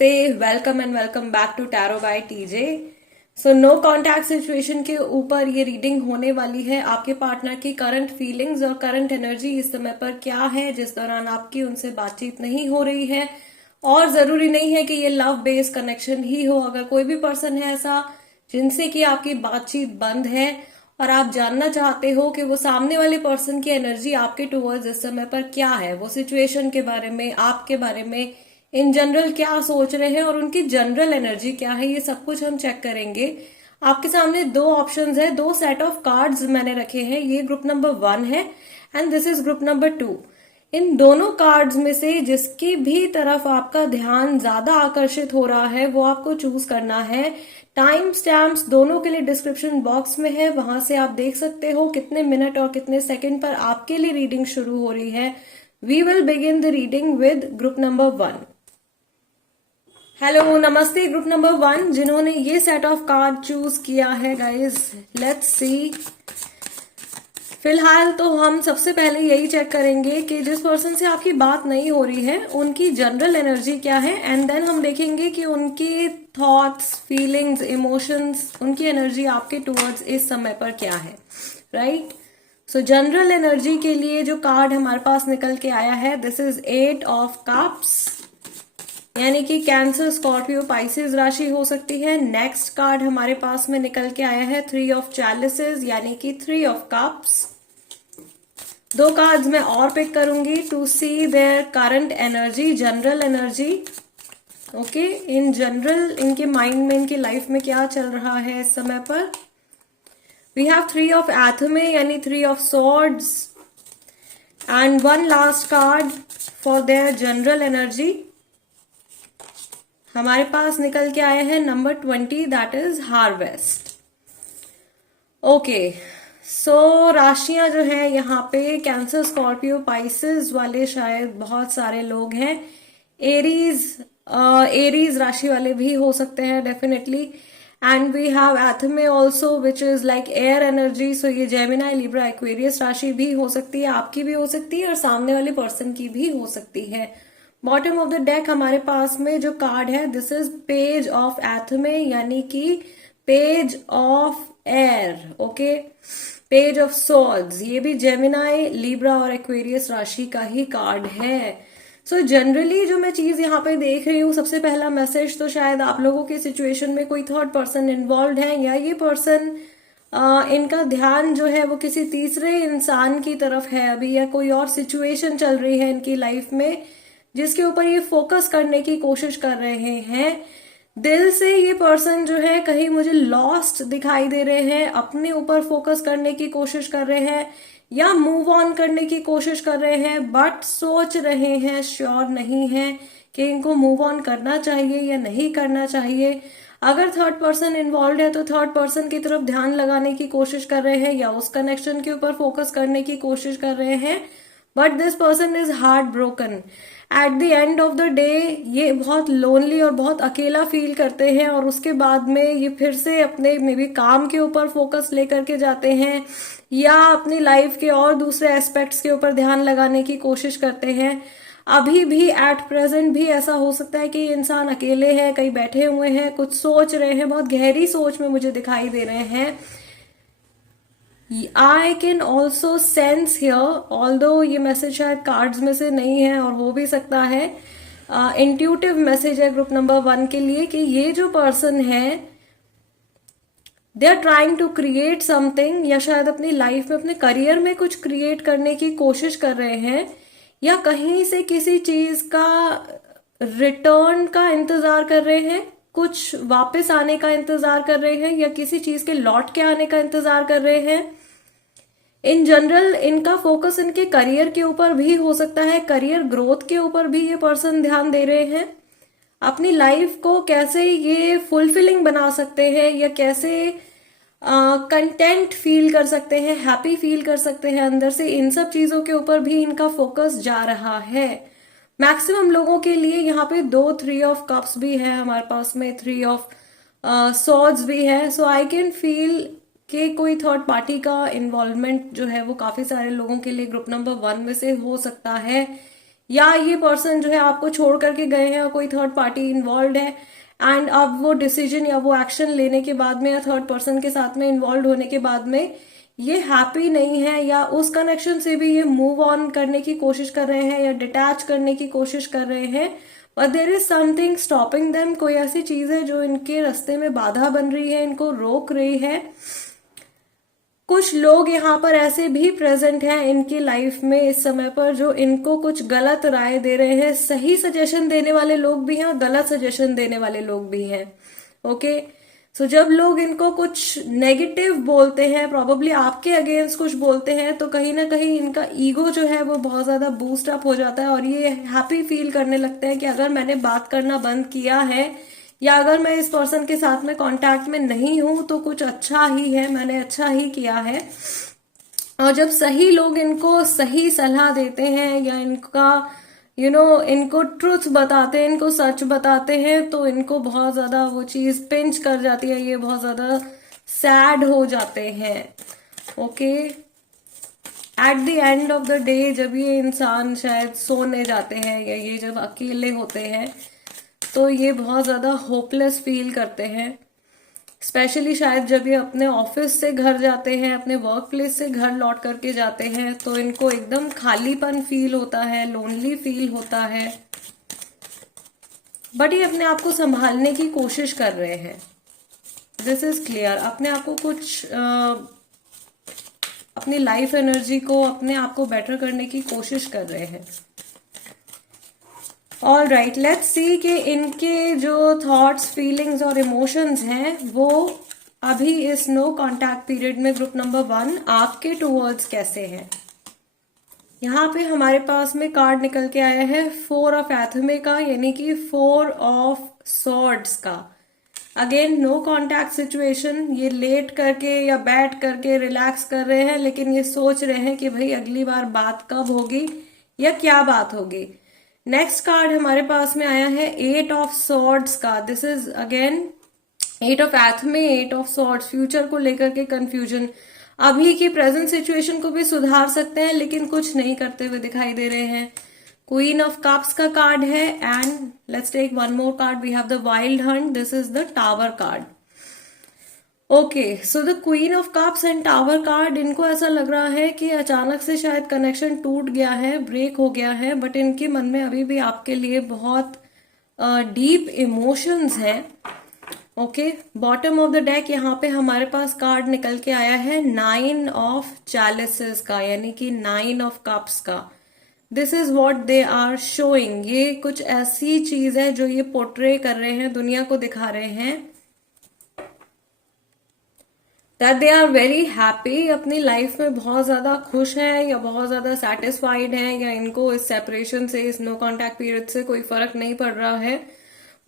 नमस्ते, welcome and welcome back to tarot by TJ. So no contact situation के ऊपर ये रीडिंग होने वाली है। आपके पार्टनर की करंट फीलिंग्स और करंट एनर्जी इस समय पर क्या है जिस दौरान आपकी उनसे बातचीत नहीं हो रही है। और जरूरी नहीं है कि ये लव बेस्ड कनेक्शन ही हो। अगर कोई भी पर्सन है ऐसा जिनसे कि आपकी बातचीत बंद है और आप जानना चाहते हो कि वो सामने वाले पर्सन की एनर्जी आपके टुवर्ड्स इस समय पर क्या है, वो सिचुएशन के बारे में, आपके बारे में इन जनरल क्या सोच रहे हैं और उनकी जनरल एनर्जी क्या है, ये सब कुछ हम चेक करेंगे। आपके सामने दो ऑप्शंस है, दो सेट ऑफ कार्ड्स मैंने रखे हैं। ये ग्रुप नंबर 1 है and this is group number 2। इन दोनों कार्ड्स में से जिसकी भी तरफ आपका ध्यान ज्यादा आकर्षित हो रहा है वो आपको चूज करना है। टाइम स्टैम्प्स दोनों के लिए डिस्क्रिप्शन बॉक्स में है, वहां से आप देख सकते हो कितने मिनट और कितने सेकंड पर आपके लिए रीडिंग शुरू हो रही है। We will begin the reading with group number 1। Hello, नमस्ते ग्रुप नंबर 1 जिन्होंने ये सेट ऑफ कार्ड चूज किया है गाइस, लेट्स सी। फिलहाल तो हम सबसे पहले यही चेक करेंगे कि जिस पर्सन से आपकी बात नहीं हो रही है उनकी जनरल एनर्जी क्या है, एंड देन हम देखेंगे कि उनकी थॉट्स, फीलिंग्स, इमोशंस, उनकी एनर्जी आपके टुवर्ड्स इस समय पर क्या है, राइट। सो जनरल एनर्जी के लिए जो कार्ड हमारे पास निकल के आया है, दिस इज 8 ऑफ कप्स, यानी कि कैंसर, स्कॉर्पियो, पाइसेस राशि हो सकती है। नेक्स्ट कार्ड हमारे पास में निकल के आया है 3 ऑफ चैलिसेस, यानी कि 3 ऑफ कप्स। दो कार्ड्स मैं और पिक करूंगी to see their current energy, general energy. Okay, in general इनके माइंड में, इनकी लाइफ में क्या चल रहा है इस समय पर। वी हैव 3 ऑफ एथमे, यानी 3 of swords, and one last card for their general energy. हमारे पास निकल के आए हैं number 20, that is harvest. Okay, so राशियां जो है यहाँ पे कैंसर, स्कॉर्पियो, पाइसेस वाले शायद बहुत सारे लोग हैं। एरीज राशि वाले भी हो सकते हैं definitely, and we have athame also which is like air energy. So ये जेमिनाई, लिब्रा, एक्वेरियस राशि भी हो सकती है, आपकी भी हो सकती है और सामने वाले पर्सन की भी हो सकती है। बॉटम ऑफ द डेक हमारे पास में जो कार्ड है, this is page of athame, यानी कि page of air. Okay, page of swords, ये भी जेमिनाई, लिब्रा और एक्वेरियस राशि का ही कार्ड है। सो जनरली जो मैं चीज यहाँ पे देख रही हूँ, सबसे पहला मैसेज तो शायद आप लोगों की सिचुएशन में कोई थर्ड पर्सन इन्वॉल्व है, या ये पर्सन इनका ध्यान जो है वो किसी तीसरे इंसान की तरफ है अभी, या कोई और सिचुएशन चल रही है इनकी लाइफ में जिसके ऊपर ये फोकस करने की कोशिश कर रहे हैं। दिल से ये पर्सन जो है कहीं मुझे लॉस्ट दिखाई दे रहे हैं, अपने ऊपर फोकस करने की कोशिश कर रहे हैं या मूव ऑन करने की कोशिश कर रहे हैं, बट सोच रहे हैं, श्योर नहीं है कि इनको मूव ऑन करना चाहिए या नहीं करना चाहिए। अगर थर्ड पर्सन इन्वॉल्व है तो थर्ड पर्सन की तरफ ध्यान लगाने की कोशिश कर रहे हैं या उस कनेक्शन के ऊपर फोकस करने की कोशिश कर रहे हैं, but this person is heart broken. At the end of the day ये बहुत लोनली और बहुत अकेला फील करते हैं, और उसके बाद में ये फिर से अपने मे बी काम के ऊपर फोकस लेकर के जाते हैं या अपनी लाइफ के और दूसरे एस्पेक्ट्स के ऊपर ध्यान लगाने की कोशिश करते हैं। अभी भी एट प्रेजेंट भी ऐसा हो सकता है कि ये इंसान अकेले हैं, कहीं बैठे हुए हैं, कुछ सोच रहे हैं, बहुत गहरी सोच में मुझे दिखाई दे रहे हैं। I can also sense here, although ये मैसेज शायद कार्ड्स में से नहीं है और हो भी सकता है, इंट्यूटिव मैसेज है ग्रुप नंबर 1 के लिए कि ये जो पर्सन है they are trying to create something, या शायद अपनी लाइफ में, अपने करियर में कुछ क्रिएट करने की कोशिश कर रहे हैं, या कहीं से किसी चीज का रिटर्न का इंतजार कर रहे हैं, कुछ वापस आने का इंतजार कर रहे हैं, या किसी चीज के लौट के आने का इंतजार कर रहे हैं। इन जनरल इनका फोकस इनके करियर के ऊपर भी हो सकता है, करियर ग्रोथ के ऊपर भी ये पर्सन ध्यान दे रहे हैं। अपनी लाइफ को कैसे ये फुलफिलिंग बना सकते हैं, या कैसे कंटेंट फील कर सकते हैं, हैप्पी फील कर सकते हैं अंदर से, इन सब चीजों के ऊपर भी इनका फोकस जा रहा है। मैक्सिमम लोगों के लिए यहाँ पे 2 3 ऑफ कप्स भी है हमारे पास में, 3 ऑफ सॉर्ड्स भी है। सो आई कैन फील कि कोई थर्ड पार्टी का इन्वॉल्वमेंट जो है वो काफी सारे लोगों के लिए ग्रुप नंबर 1 में से हो सकता है, या ये पर्सन जो है आपको छोड़ करके गए हैं और कोई थर्ड पार्टी इन्वॉल्व है, एंड अब वो डिसीजन या वो एक्शन लेने के बाद में या थर्ड पर्सन के साथ में इन्वॉल्व होने के बाद में ये हैप्पी नहीं है, या उस कनेक्शन से भी ये मूव ऑन करने की कोशिश कर रहे हैं या डिटैच करने की कोशिश कर रहे हैं, but there is something stopping them. कोई ऐसी चीज है जो इनके रास्ते में बाधा बन रही है, इनको रोक रही है। कुछ लोग यहाँ पर ऐसे भी प्रेजेंट हैं इनकी लाइफ में इस समय पर जो इनको कुछ गलत राय दे रहे हैं। सही सजेशन देने वाले लोग भी हैं और गलत सजेशन देने वाले लोग भी हैं। ओके, सो जब लोग इनको कुछ नेगेटिव बोलते हैं, प्रॉबेबली आपके अगेंस्ट कुछ बोलते हैं, तो कहीं ना कहीं इनका ईगो जो है वो बहुत ज्यादा बूस्ट अप हो जाता है और ये हैप्पी फील करने लगते हैं कि अगर मैंने बात करना बंद किया है या अगर मैं इस पर्सन के साथ में कांटेक्ट में नहीं हूं तो कुछ अच्छा ही है, मैंने अच्छा ही किया है। और जब सही लोग इनको सही सलाह देते हैं या इनका इनको ट्रुथ बताते हैं, इनको सच बताते हैं, तो इनको बहुत ज्यादा वो चीज पिंच कर जाती है, ये बहुत ज्यादा सैड हो जाते हैं। Okay, at the end of the day जब ये इंसान शायद सोने जाते हैं या ये जब अकेले होते हैं तो ये बहुत ज्यादा होपलेस फील करते हैं। स्पेशली शायद जब ये अपने ऑफिस से घर जाते हैं, अपने वर्क प्लेस से घर लौट करके जाते हैं, तो इनको एकदम खालीपन फील होता है, लोनली फील होता है। बट ये अपने आप को संभालने की कोशिश कर रहे हैं, दिस इज क्लियर। अपने आप को कुछ अपनी लाइफ एनर्जी को, अपने आप को बेटर करने की कोशिश कर रहे हैं। ऑल राइट, लेट्स सी कि इनके जो थॉट्स, फीलिंग्स और इमोशंस हैं वो अभी इस नो कॉन्टैक्ट पीरियड में ग्रुप नंबर 1 आपके टूवर्ड्स कैसे हैं। यहाँ पे हमारे पास में कार्ड निकल के आया है 4 ऑफ एथमे का, यानी कि 4 ऑफ सॉर्ड्स का। अगेन नो कॉन्टैक्ट सिचुएशन, ये लेट करके या बैठ करके रिलैक्स कर रहे हैं, लेकिन ये सोच रहे हैं कि भाई अगली बार बात कब होगी या क्या बात होगी। नेक्स्ट कार्ड हमारे पास में आया है 8 ऑफ सॉर्ड्स का। This is again 8 of athame, 8 of swords. Future को लेकर के कंफ्यूजन, अभी की प्रेजेंट सिचुएशन को भी सुधार सकते हैं लेकिन कुछ नहीं करते हुए दिखाई दे रहे हैं। क्वीन ऑफ कप्स का कार्ड है, and let's take one more card, we have the wild hunt. This is the tower card. Okay, so the queen of cups and tower card, इनको ऐसा लग रहा है कि अचानक से शायद कनेक्शन टूट गया है, ब्रेक हो गया है, बट इनके मन में अभी भी आपके लिए बहुत डीप इमोशंस हैं। Okay, bottom of the deck यहाँ पे हमारे पास कार्ड निकल के आया है 9 ऑफ चैलिसेस का, यानी कि 9 ऑफ कप्स का। This is what they are showing. ये कुछ ऐसी चीज है जो ये पोर्ट्रे कर रहे हैं, दुनिया को दिखा रहे हैं that they are very happy, अपनी लाइफ में बहुत ज्यादा खुश हैं या बहुत ज्यादा सेटिस्फाइड हैं, या इनको इस सेपरेशन से, इस नो कॉन्टैक्ट पीरियड से कोई फर्क नहीं पड़ रहा है।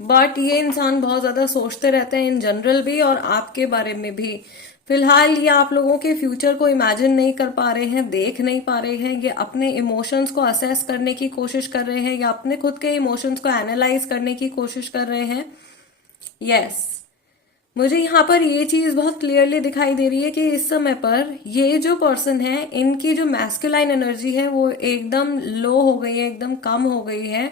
बट ये इंसान बहुत ज्यादा सोचते रहते हैं इन जनरल भी और आपके बारे में भी। फिलहाल ये आप लोगों के फ्यूचर को इमेजिन नहीं कर पा रहे हैं, देख नहीं पा रहे हैं, ये अपने इमोशंस को असेस करने की कोशिश कर रहे हैं या अपने खुद के इमोशंस को एनालाइज करने की कोशिश कर रहे हैं। यस, मुझे यहाँ पर ये चीज बहुत क्लियरली दिखाई दे रही है कि इस समय पर ये जो पर्सन है, इनकी जो मैस्कुलाइन एनर्जी है वो एकदम लो हो गई है, एकदम कम हो गई है,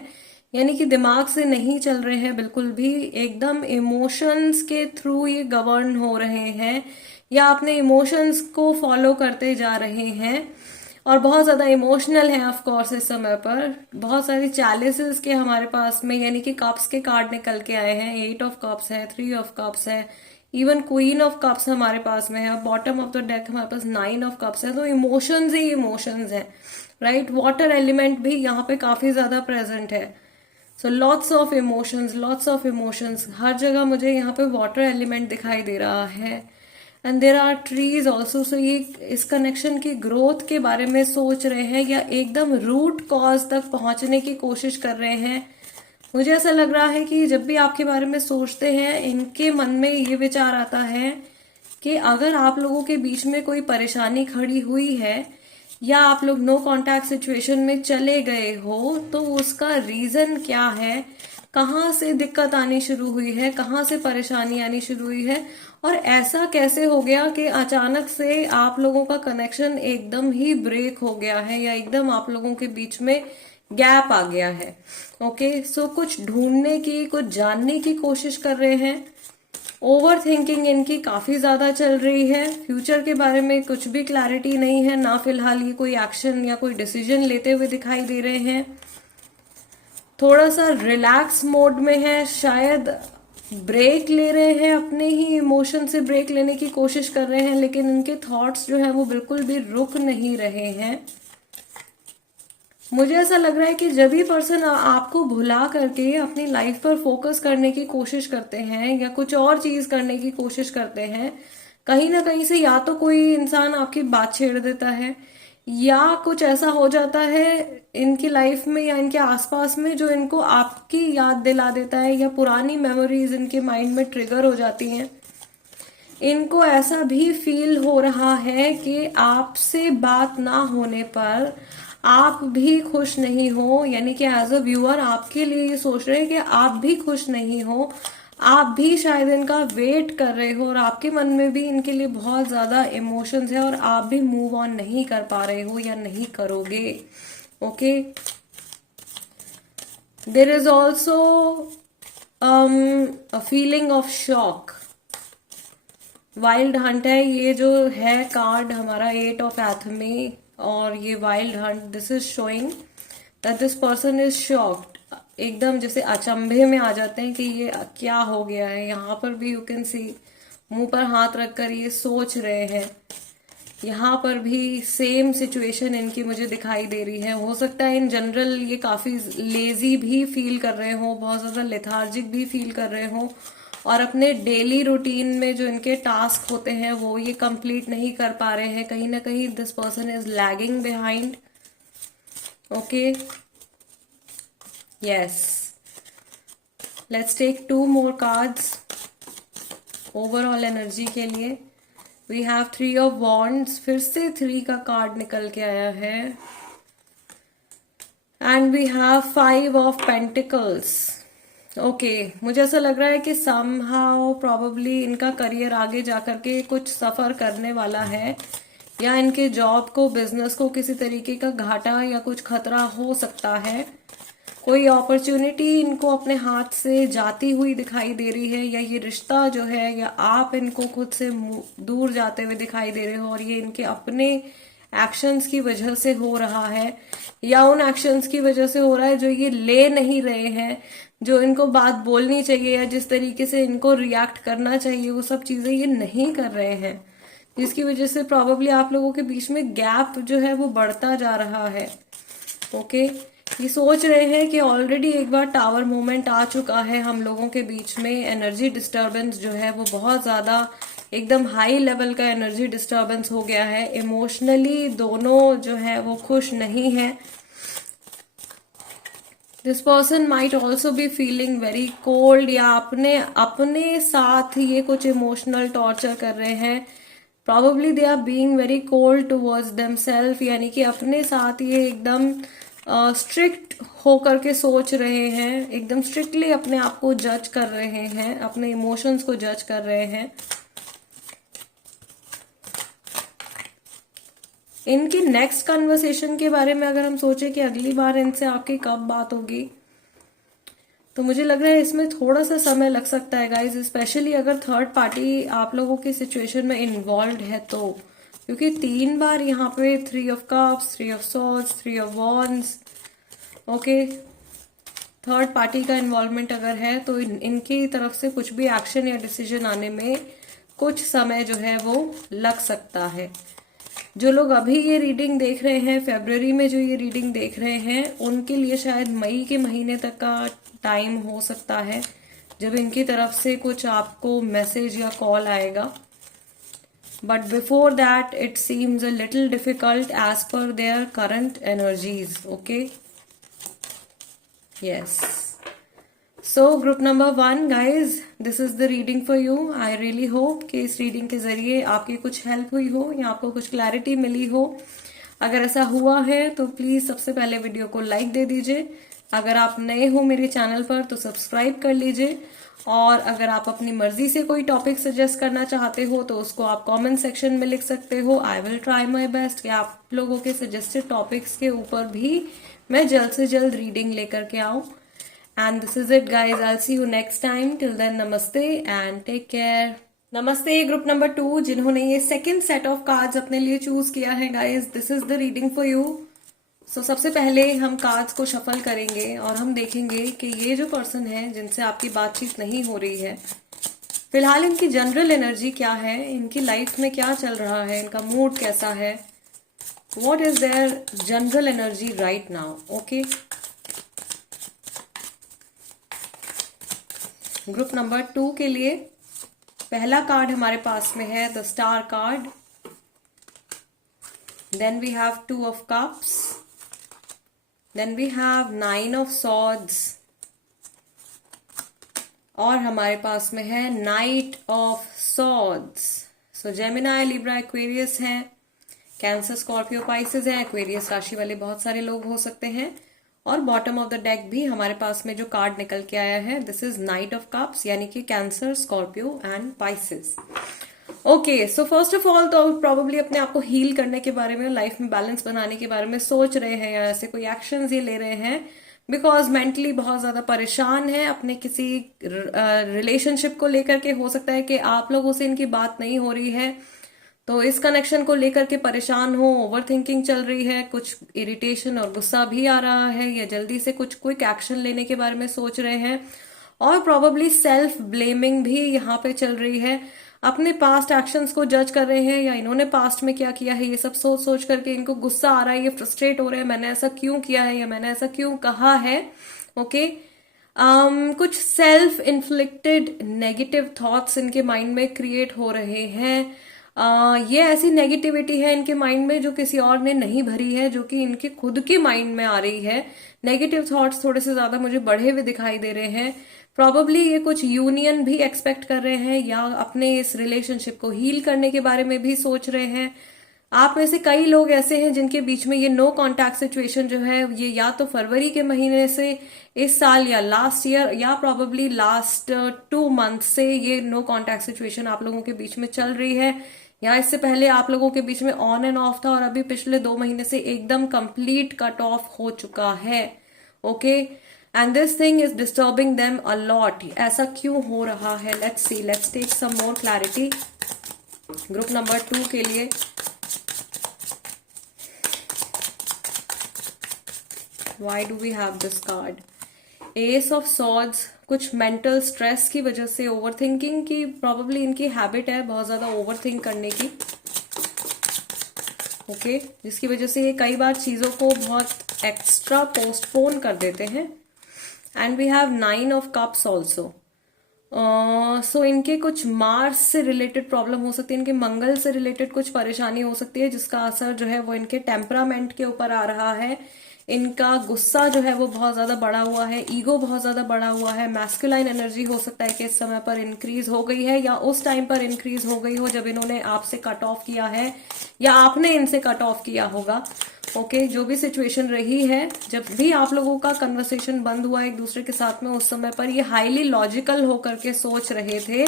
यानी कि दिमाग से नहीं चल रहे हैं बिल्कुल भी, एकदम इमोशंस के थ्रू ये गवर्न हो रहे हैं या अपने इमोशंस को फॉलो करते जा रहे हैं और बहुत ज्यादा इमोशनल है ऑफ कोर्स इस समय पर। बहुत सारी चैलिसेस के हमारे पास में, यानी कि कप्स के कार्ड निकल के आए हैं। 8 ऑफ कप्स है, 3 ऑफ कप्स है, इवन क्वीन ऑफ कप्स हमारे पास में है। बॉटम ऑफ द डेक हमारे पास 9 ऑफ कप्स है। तो इमोशंस ही इमोशंस है, राइट। वाटर एलिमेंट भी यहाँ पे काफी ज्यादा प्रेजेंट है। So lots of emotions, lots of emotions, हर जगह मुझे यहाँ पे वाटर एलिमेंट दिखाई दे रहा है। And there are trees also. So ये इस कनेक्शन की ग्रोथ के बारे में सोच रहे हैं या एकदम रूट कॉज तक पहुंचने की कोशिश कर रहे हैं। मुझे ऐसा लग रहा है कि जब भी आपके बारे में सोचते हैं, इनके मन में ये विचार आता है कि अगर आप लोगों के बीच में कोई परेशानी खड़ी हुई है या आप लोग नो कॉन्टैक्ट सिचुएशन में चले गए हो, तो उसका रीजन क्या है, कहाँ से दिक्कत आनी शुरू हुई है, कहाँ से परेशानी आनी शुरू हुई है, और ऐसा कैसे हो गया कि अचानक से आप लोगों का कनेक्शन एकदम ही ब्रेक हो गया है या एकदम आप लोगों के बीच में गैप आ गया है। ओके, सो कुछ ढूंढने की, कुछ जानने की कोशिश कर रहे हैं। ओवर थिंकिंग इनकी काफी ज्यादा चल रही है। फ्यूचर के बारे में कुछ भी क्लैरिटी नहीं है, ना फिलहाल ये कोई एक्शन या कोई डिसीजन लेते हुए दिखाई दे रहे हैं। थोड़ा सा रिलैक्स मोड में है, शायद ब्रेक ले रहे हैं, अपने ही इमोशन से ब्रेक लेने की कोशिश कर रहे हैं, लेकिन इनके थॉट्स जो है वो बिल्कुल भी रुक नहीं रहे हैं। मुझे ऐसा लग रहा है कि जब भी पर्सन आपको भुला करके अपनी लाइफ पर फोकस करने की कोशिश करते हैं या कुछ और चीज करने की कोशिश करते हैं, कहीं ना कहीं से या तो कोई इंसान आपकी बात छेड़ देता है, या कुछ ऐसा हो जाता है इनकी लाइफ में या इनके आसपास में जो इनको आपकी याद दिला देता है, या पुरानी मेमोरीज इनके माइंड में ट्रिगर हो जाती हैं। इनको ऐसा भी फील हो रहा है कि आपसे बात ना होने पर आप भी खुश नहीं हो, यानी कि एज अ व्यूअर आपके लिए ये सोच रहे हैं कि आप भी खुश नहीं हो, आप भी शायद इनका वेट कर रहे हो, और आपके मन में भी इनके लिए बहुत ज्यादा इमोशंस है, और आप भी मूव ऑन नहीं कर पा रहे हो या नहीं करोगे। Okay, there is also a feeling of shock. Wild Hunt है ये जो है कार्ड हमारा, 8 ऑफ एथमी, और ये wild hunt, this is showing that this person is shocked. एकदम जैसे अचंभे में आ जाते हैं कि ये क्या हो गया है। यहाँ पर भी यू कैन सी मुंह पर हाथ रखकर ये सोच रहे हैं। यहाँ पर भी सेम सिचुएशन इनकी मुझे दिखाई दे रही है। हो सकता है इन जनरल ये काफी लेजी भी फील कर रहे हो, बहुत ज्यादा लेथार्जिक भी फील कर रहे हो, और अपने डेली रूटीन में जो इनके टास्क होते हैं वो ये कंप्लीट नहीं कर पा रहे हैं। कहीं ना कहीं this person is lagging behind. Okay, yes, let's take 2 more cards overall energy के लिए। वी हैव 3 ऑफ वॉन्ड्स, फिर से 3 का कार्ड निकल के आया है, and we have 5 of pentacles. Okay, मुझे ऐसा लग रहा है कि समहाउ प्रोबेबली इनका करियर आगे जाकर के कुछ सफर करने वाला है, या इनके जॉब को, बिजनेस को किसी तरीके का घाटा या कुछ खतरा हो सकता है। कोई अपॉर्चुनिटी इनको अपने हाथ से जाती हुई दिखाई दे रही है, या ये रिश्ता जो है, या आप इनको खुद से दूर जाते हुए दिखाई दे रहे हो, और ये इनके अपने एक्शंस की वजह से हो रहा है, या उन एक्शंस की वजह से हो रहा है जो ये ले नहीं रहे हैं, जो इनको बात बोलनी चाहिए या जिस तरीके से इनको रिएक्ट करना चाहिए वो सब चीजें ये नहीं कर रहे हैं, जिसकी वजह से प्रॉबेबली आप लोगों के बीच में गैप जो है वो बढ़ता जा रहा है। ओके, ये सोच रहे हैं कि ऑलरेडी एक बार टावर मोमेंट आ चुका है हम लोगों के बीच में। एनर्जी डिस्टर्बेंस जो है वो बहुत ज्यादा एकदम हाई लेवल का एनर्जी डिस्टर्बेंस हो गया है। इमोशनली दोनों जो है वो खुश नहीं है। This person might also be feeling very cold, या अपने साथ ये कुछ इमोशनल टॉर्चर कर रहे हैं। Probably they are being very cold towards themself, यानी कि अपने साथ ये एकदम स्ट्रिक्ट होकर के सोच रहे हैं, एकदम स्ट्रिक्टली अपने आप को जज कर रहे हैं, अपने इमोशंस को जज कर रहे हैं। इनकी नेक्स्ट कन्वर्सेशन के बारे में अगर हम सोचें कि अगली बार इनसे आपकी कब बात होगी, तो मुझे लग रहा है इसमें थोड़ा सा समय लग सकता है गाइज, स्पेशली अगर थर्ड पार्टी आप लोगों की सिचुएशन में इन्वॉल्व है तो, क्योंकि 3 बार यहाँ पे 3 of cups, 3 of swords, 3 of wands. Okay, third party का इन्वॉल्वमेंट अगर है तो इनकी तरफ से कुछ भी एक्शन या डिसीजन आने में कुछ समय जो है वो लग सकता है। जो लोग अभी ये रीडिंग देख रहे हैं, फरवरी में जो ये रीडिंग देख रहे हैं, उनके लिए शायद मई के महीने तक का टाइम हो सकता है जब इनकी तरफ से कुछ आपको मैसेज या कॉल आएगा। But before that it seems a little difficult as per their current energies. Okay, yes, so group number 1 guys, this is the reading for you. I really hope कि इस रीडिंग के जरिए आपकी कुछ help हुई हो या आपको कुछ क्लैरिटी मिली हो। अगर ऐसा हुआ है तो प्लीज सबसे पहले वीडियो को लाइक दे दीजिए। अगर आप नए हो मेरे चैनल पर तो सब्सक्राइब कर लीजिए, और अगर आप अपनी मर्जी से कोई टॉपिक सजेस्ट करना चाहते हो तो उसको आप कमेंट सेक्शन में लिख सकते हो। I will try my best कि आप लोगों के सजेस्टेड टॉपिक्स के ऊपर भी मैं जल्द से जल्द रीडिंग लेकर के आऊं। And this is it guys, I see you next time. Till then नमस्ते एंड टेक केयर। नमस्ते ग्रुप नंबर 2 जिन्होंने ये सेकेंड सेट ऑफ कार्ड्स अपने लिए चूज किया है guys, this is the reading for you. So सबसे पहले हम कार्ड्स को शफल करेंगे और हम देखेंगे कि ये जो पर्सन है जिनसे आपकी बातचीत नहीं हो रही है, फिलहाल इनकी जनरल एनर्जी क्या है, इनकी लाइफ में क्या चल रहा है, इनका मूड कैसा है, what is their general energy right now. Okay, group number 2 के लिए पहला कार्ड हमारे पास में है the star card, then we have 2 of cups, then we have 9 of swords और हमारे पास में है knight of swords. So Gemini, Libra, Aquarius हैं, कैंसर, स्कॉर्पियो, पाइसेस हैं, एक्वेरियस राशि वाले बहुत सारे लोग हो सकते हैं। और बॉटम ऑफ द डेक भी हमारे पास में जो कार्ड निकल के आया है, this is night of cups, यानी कि cancer, Scorpio and Pisces. Okay, so first of all तो प्रोबेबली अपने आप को हील करने के बारे में, लाइफ में बैलेंस बनाने के बारे में सोच रहे हैं या ऐसे कोई एक्शंस ये ले रहे हैं बिकॉज मेंटली बहुत ज्यादा परेशान है अपने किसी रिलेशनशिप को लेकर के। हो सकता है कि आप लोगों से इनकी बात नहीं हो रही है तो इस कनेक्शन को लेकर के परेशान हो, ओवर थिंकिंग चल रही है, कुछ इरिटेशन और गुस्सा भी आ रहा है, या जल्दी से कुछ क्विक एक्शन लेने के बारे में सोच रहे हैं और प्रोबेबली सेल्फ ब्लेमिंग भी यहाँ पे चल रही है। अपने पास्ट एक्शंस को जज कर रहे हैं या इन्होंने पास्ट में क्या किया है, ये सब सोच सोच करके इनको गुस्सा आ रहा है, ये फ्रस्ट्रेट हो रहे हैं, मैंने ऐसा क्यों किया है या मैंने ऐसा क्यों कहा है। ओके, कुछ सेल्फ इन्फ्लिक्टेड नेगेटिव थॉट्स इनके माइंड में क्रिएट हो रहे हैं। ये ऐसी नेगेटिविटी है इनके माइंड में जो किसी और ने नहीं भरी है, जो कि इनके खुद के माइंड में आ रही है। नेगेटिव थॉट्स थोड़े से ज्यादा मुझे बढ़े हुए दिखाई दे रहे हैं। प्रॉबेबली ये कुछ यूनियन भी एक्सपेक्ट कर रहे हैं या अपने इस रिलेशनशिप को हील करने के बारे में भी सोच रहे हैं। आप में से कई लोग ऐसे हैं जिनके बीच में ये नो कांटेक्ट सिचुएशन जो है, ये या तो फरवरी के महीने से इस साल या लास्ट ईयर या प्रॉबेबली लास्ट 2 मंथ से ये नो कांटेक्ट सिचुएशन आप लोगों के बीच में चल रही है, या इससे पहले आप लोगों के बीच में ऑन एंड ऑफ था और अभी पिछले 2 महीने से एकदम कंप्लीट कट ऑफ हो चुका है। Okay, and this thing is disturbing them a lot. ऐसा क्यों हो रहा है, let's see, let's take some more clarity group number 2 के लिए। Why do we have this card? Ace of Swords, कुछ मेंटल स्ट्रेस की वजह से, ओवर थिंकिंग की प्रॉबेबली इनकी हैबिट है बहुत ज्यादा ओवर थिंक करने की। ओके, जिसकी वजह से ये कई बार चीजों को बहुत एक्स्ट्रा पोस्टपोन कर देते हैं। And we have 9 of cups also. So इनके कुछ मार्स से रिलेटेड प्रॉब्लम हो सकती है, इनके मंगल से रिलेटेड कुछ परेशानी हो सकती है जिसका असर जो है वो इनके टेम्परामेंट के ऊपर आ रहा है। इनका गुस्सा जो है वो बहुत ज्यादा बढ़ा हुआ है, ईगो बहुत ज्यादा बढ़ा हुआ है, मैस्कुलाइन एनर्जी हो सकता है कि इस समय पर इंक्रीज हो गई है या उस टाइम पर इंक्रीज हो गई हो जब इन्होंने आपसे कट ऑफ किया है या आपने इनसे कट ऑफ किया होगा। ओके, जो भी सिचुएशन रही है, जब भी आप लोगों का कन्वर्सेशन बंद हुआ एक दूसरे के साथ में, उस समय पर ये हाईली लॉजिकल होकर के सोच रहे थे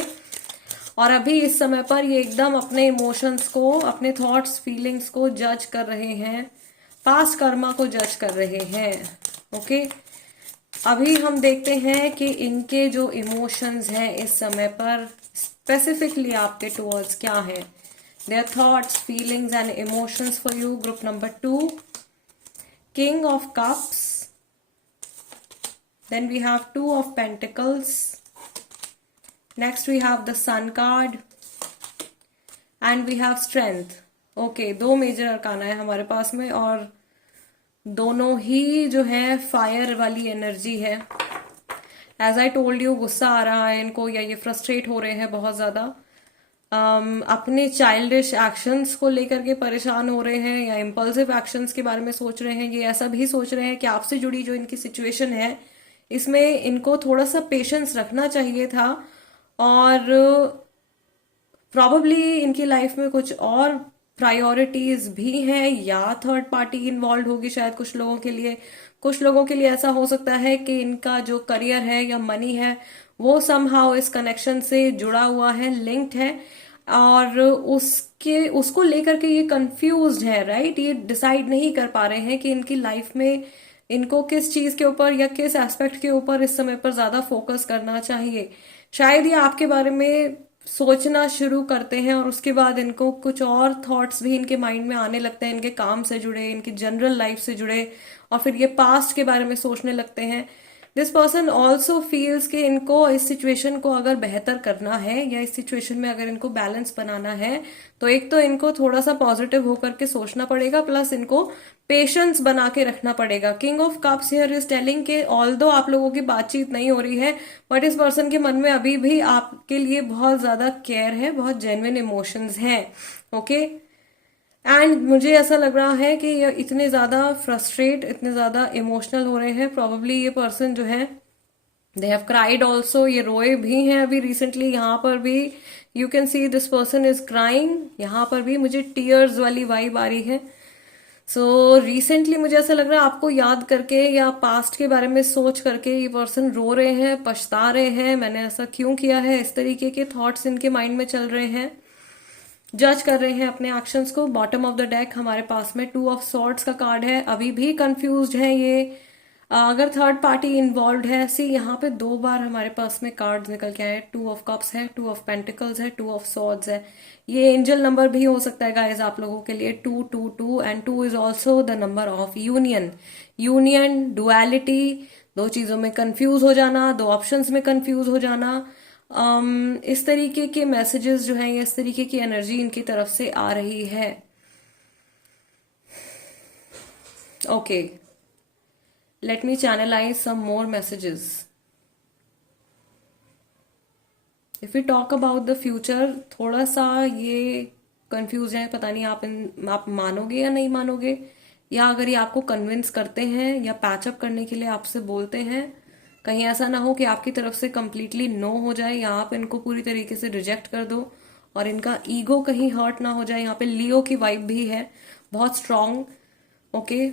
और अभी इस समय पर ये एकदम अपने इमोशंस को, अपने थॉट्स, फीलिंग्स को जज कर रहे हैं, पास्ट कर्मा को जज कर रहे हैं। ओके, अभी हम देखते हैं कि इनके जो इमोशंस हैं इस समय पर स्पेसिफिकली आपके टुवर्ड्स क्या है। Their thoughts, feelings and emotions for you group number 2, king of cups, then we have 2 of pentacles, next we have the sun card and we have strength. Okay, 2 major arcana है हमारे पास में और दोनों ही जो है फायर वाली energy है। एज आई टोल्ड यू, गुस्सा आ रहा है इनको या ये फ्रस्ट्रेट हो रहे हैं बहुत ज्यादा, अपने चाइल्डिश एक्शंस को लेकर के परेशान हो रहे हैं या इम्पल्सिव एक्शंस के बारे में सोच रहे हैं। ये ऐसा भी सोच रहे हैं कि आपसे जुड़ी जो इनकी सिचुएशन है इसमें इनको थोड़ा सा पेशेंस रखना चाहिए था और प्रॉबेबली इनकी लाइफ में कुछ और प्रायोरिटीज भी हैं या थर्ड पार्टी इन्वॉल्व होगी शायद कुछ लोगों के लिए। कुछ लोगों के लिए ऐसा हो सकता है कि इनका जो करियर है या मनी है वो समहाउ इस कनेक्शन से जुड़ा हुआ है, लिंक्ड है और उसको लेकर के ये कंफ्यूज्ड है, राइट। ये डिसाइड नहीं कर पा रहे हैं कि इनकी लाइफ में इनको किस चीज के ऊपर या किस एस्पेक्ट के ऊपर इस समय पर ज्यादा फोकस करना चाहिए। शायद ये आपके बारे में सोचना शुरू करते हैं और उसके बाद इनको कुछ और थॉट्स भी इनके माइंड में आने लगते हैं, इनके काम से जुड़े, इनकी जनरल लाइफ से जुड़े, और फिर ये पास्ट के बारे में सोचने लगते हैं। दिस पर्सन ऑल्सो फील्स कि इनको इस सिचुएशन को अगर बेहतर करना है या इस सिचुएशन में अगर इनको बैलेंस बनाना है, तो एक तो इनको थोड़ा सा पॉजिटिव होकर के सोचना पड़ेगा, प्लस इनको पेशेंस बना के रखना पड़ेगा। King of cups here is telling के ऑल्दो आप लोगों की बातचीत नहीं हो रही है, बट इस पर्सन के मन में अभी भी आपके लिए बहुत ज्यादा केयर है, बहुत जेन्युइन इमोशंस हैं। ओके, एंड मुझे ऐसा लग रहा है कि ये इतने ज्यादा फ्रस्ट्रेट, इतने ज्यादा इमोशनल हो रहे हैं, प्रोबेबली ये पर्सन जो है दे हैव क्राइड ऑल्सो, ये रोए भी हैं अभी रिसेंटली। यहाँ पर भी you can see this person is crying, यहाँ पर भी मुझे टीयर्स वाली वाइब आ रही है। सो रिसेंटली मुझे ऐसा लग रहा है आपको याद करके या पास्ट के बारे में सोच करके ये पर्सन रो रहे हैं, पछता रहे हैं, मैंने ऐसा क्यों किया है, इस तरीके के थॉट्स इनके माइंड में चल रहे हैं, जज कर रहे हैं अपने एक्शंस को। बॉटम ऑफ द डेक हमारे पास में 2 ऑफ सॉर्ड्स का कार्ड है, अभी भी कंफ्यूज्ड है ये। अगर थर्ड पार्टी इन्वॉल्व है, सी यहाँ पे 2 बार हमारे पास में कार्ड्स निकल के आए, 2 ऑफ कप्स है, 2 ऑफ पेंटिकल्स है, 2 ऑफ सॉर्ड्स है। ये एंजल नंबर भी हो सकता है गाइस आप लोगों के लिए, 222, and 2 is also the number of union. Union, duality, दो चीजों में कंफ्यूज हो जाना, दो ऑप्शंस में कंफ्यूज हो जाना। इस तरीके के मैसेजेस जो हैं, इस तरीके की एनर्जी इनकी तरफ से आ रही है। Okay, let me channelize some more messages. If you talk about the future, थोड़ा सा ये कंफ्यूज है, पता नहीं आप मानोगे या नहीं मानोगे, या अगर ये आपको कन्विंस करते हैं या पैचअप करने के लिए आपसे बोलते हैं, कहीं ऐसा ना हो कि आपकी तरफ से कंप्लीटली नो हो जाए या आप इनको पूरी तरीके से रिजेक्ट कर दो और इनका ईगो कहीं हर्ट ना हो जाए। यहाँ पे लियो की वाइब भी है, बहुत स्ट्रांग। ओके,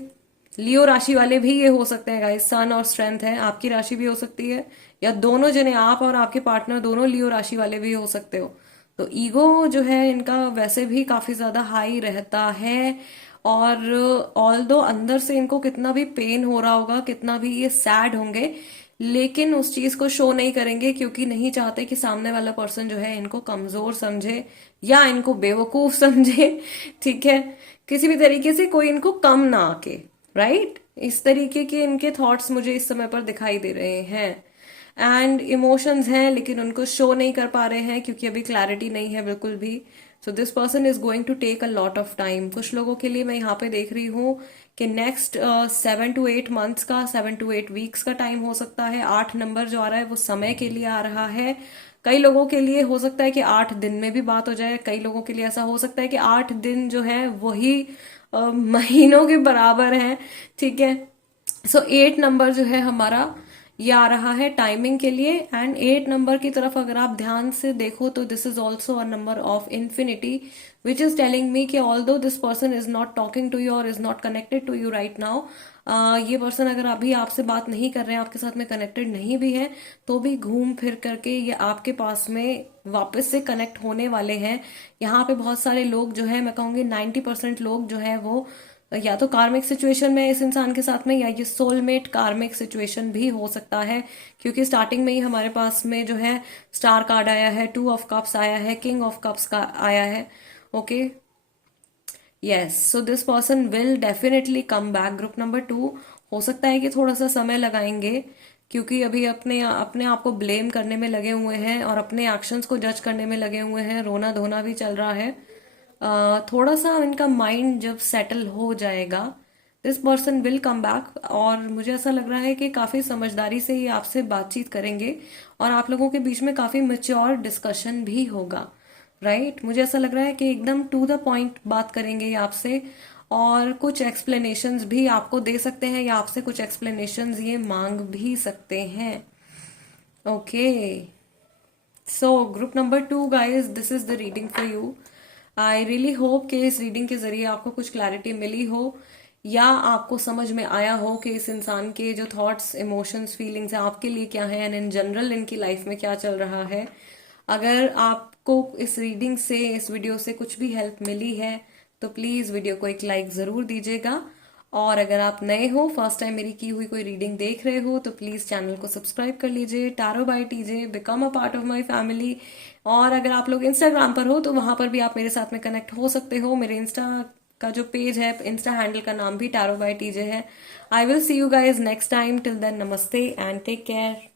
लियो राशि वाले भी ये हो सकते हैं गाइस, सन और स्ट्रेंथ है, आपकी राशि भी हो सकती है, या दोनों जने, आप और आपके पार्टनर दोनों लियो राशि वाले भी हो सकते हो। तो ईगो जो है इनका वैसे भी काफी ज्यादा हाई रहता है, और ऑल दो अंदर से इनको कितना भी पेन हो रहा होगा, कितना भी ये सैड होंगे, लेकिन उस चीज को शो नहीं करेंगे क्योंकि नहीं चाहते कि सामने वाला पर्सन जो है इनको कमजोर समझे या इनको बेवकूफ समझे। ठीक है, किसी भी तरीके से कोई इनको कम ना आके, राइट, इस तरीके के इनके थॉट्स मुझे इस समय पर दिखाई दे रहे हैं। एंड इमोशंस हैं लेकिन उनको शो नहीं कर पा रहे हैं क्योंकि अभी क्लैरिटी नहीं है बिल्कुल भी। So this person is going to take a lot of time. कुछ लोगों के लिए मैं यहाँ पे देख रही हूँ कि नेक्स्ट 7 to 8 मंथ्स का, 7 to 8 वीक्स का टाइम हो सकता है। 8 नंबर जो आ रहा है वो समय के लिए आ रहा है। कई लोगों के लिए हो सकता है कि 8 दिन में भी बात हो जाए, कई लोगों के लिए ऐसा हो सकता है कि 8 दिन जो है वही महीनों के बराबर है। ठीक है, सो 8 नंबर जो है हमारा ये आ रहा है टाइमिंग के लिए। एंड 8 नंबर की तरफ अगर आप ध्यान से देखो तो this is also a number of infinity, which is telling me कि although this person is not talking to you और is not connected to you right now, ये पर्सन अगर अभी आपसे बात नहीं कर रहे हैं, आपके साथ में कनेक्टेड नहीं भी है, तो भी घूम फिर करके ये आपके पास में वापस से कनेक्ट होने वाले हैं। यहाँ पे बहुत सारे लोग जो है, मैं कहूंगी 90% लोग जो है वो या तो कार्मिक सिचुएशन में इस इंसान के साथ में, या ये सोलमेट कार्मिक सिचुएशन भी हो सकता है, क्योंकि स्टार्टिंग में ही हमारे पास में जो है स्टार कार्ड आया है, 2 ऑफ कप्स आया है, किंग ऑफ कप्स का आया है। Okay, yes, so this person will definitely come back. Group number 2 हो सकता है कि थोड़ा सा समय लगाएंगे क्योंकि अभी अपने अपने आप को ब्लेम करने में लगे हुए हैं और अपने एक्शंस को जज करने में लगे हुए हैं, रोना धोना भी चल रहा है। थोड़ा सा इनका माइंड जब सेटल हो जाएगा, this person will come back, और मुझे ऐसा लग रहा है कि काफी समझदारी से ये आपसे बातचीत करेंगे और आप लोगों के बीच में काफी मैच्योर डिस्कशन भी होगा। राइट, मुझे ऐसा लग रहा है कि एकदम टू द पॉइंट बात करेंगे ये आपसे, और कुछ एक्सप्लेनेशंस भी आपको दे सकते हैं या आपसे कुछ एक्सप्लेनेशंस ये मांग भी सकते हैं। Okay, so group number 2 guys, this is the reading for you. I really hope कि इस रीडिंग के जरिए आपको कुछ क्लैरिटी मिली हो या आपको समझ में आया हो कि इस इंसान के जो थॉट्स, इमोशंस, फीलिंग्स हैं आपके लिए क्या हैं, एंड इन जनरल इनकी लाइफ में क्या चल रहा है। अगर आपको इस रीडिंग से, इस वीडियो से कुछ भी हेल्प मिली है तो प्लीज वीडियो को एक लाइक जरूर दीजिएगा, और अगर आप नए हो, फर्स्ट टाइम मेरी की हुई कोई रीडिंग देख रहे हो, तो प्लीज चैनल को सब्सक्राइब कर लीजिए। Tarot by TJ, become a part of my family. और अगर आप लोग इंस्टाग्राम पर हो तो वहां पर भी आप मेरे साथ में कनेक्ट हो सकते हो। मेरे इंस्टा का जो पेज है, इंस्टा हैंडल का नाम भी टैरो बाय टीजे है। I will see you guys next time. Till then, नमस्ते एंड टेक केयर।